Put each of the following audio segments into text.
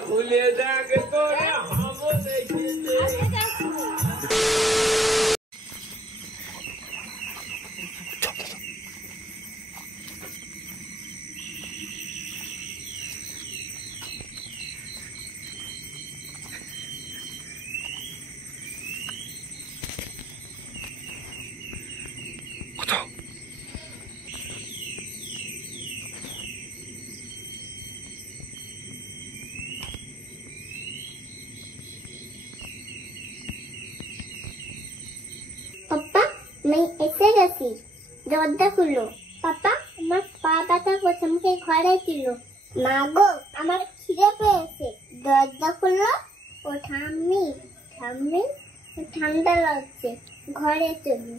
খুলে দেখ তোরে হাবো দেখিতে पापा मैं ऐसे गसी दरवाजा खुलो पापा আমার পা ব্যথা করছে আমাকে ঘরে দিলো মা গো আমার খিদে পেয়েছে দরজা খুলো ও ঠাম্মি ঠাম্মি ঠান্ডা লাগছে ঘরে চলো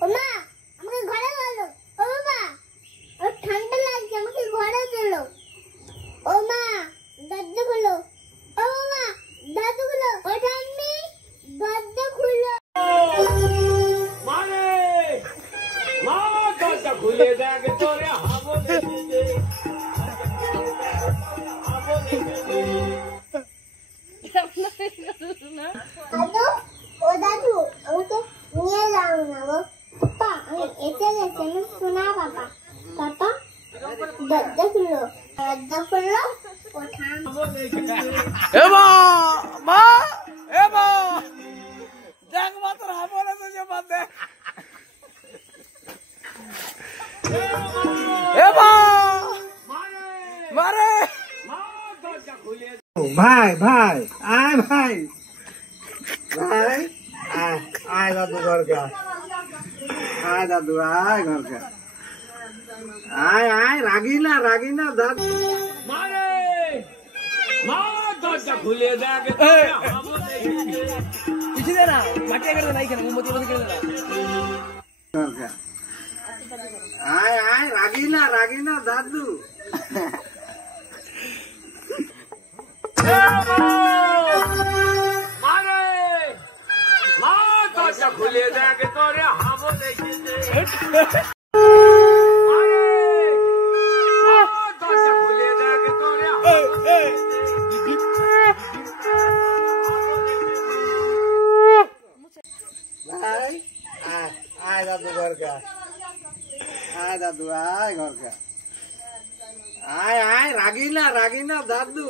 ও মা আমাকে ঘরে চলো ও বাবা ও ঠান্ডা লাগছে আমাকে ঘরে চলো ও মা দরজা খুলো ও মা দরজা খুলো ও ঠাম্মি দরজা খুলো খুলে দেখ তোরে হাবো দেখিতে দাদু ও দাদু আমাকে নিয়ে যাও না গো পাপা আমি এসে গেছি আমি শোনা পাপা পাপা দরজা খুলো ও থাম এমা মা এমা দেখ মাত্র হাবলে তো যে বাদে এমা মারে ভাই ভাই আয় ভাই ভাই আয় আয় দাদু ঘর কা আয় দাদু আয় ঘর কা আয় আয় রাগি না দাদু মারে মা দরজা খুলে দেখ তোরে হাবো দেখিতে কিছু দে না মাটি করে নাই কেন মোমবাতি করে না ঘর কা আয় আয় রাগি না দাদু মারে মা দরজা খুলে দেখ তোরে হাবো দেখিতে দরজা খুলে দেখ তোরে ভাই আয় আয় দাদু ঘর কা আয় দাদু আয় ঘর কা আয় আয় রাগি না দাদু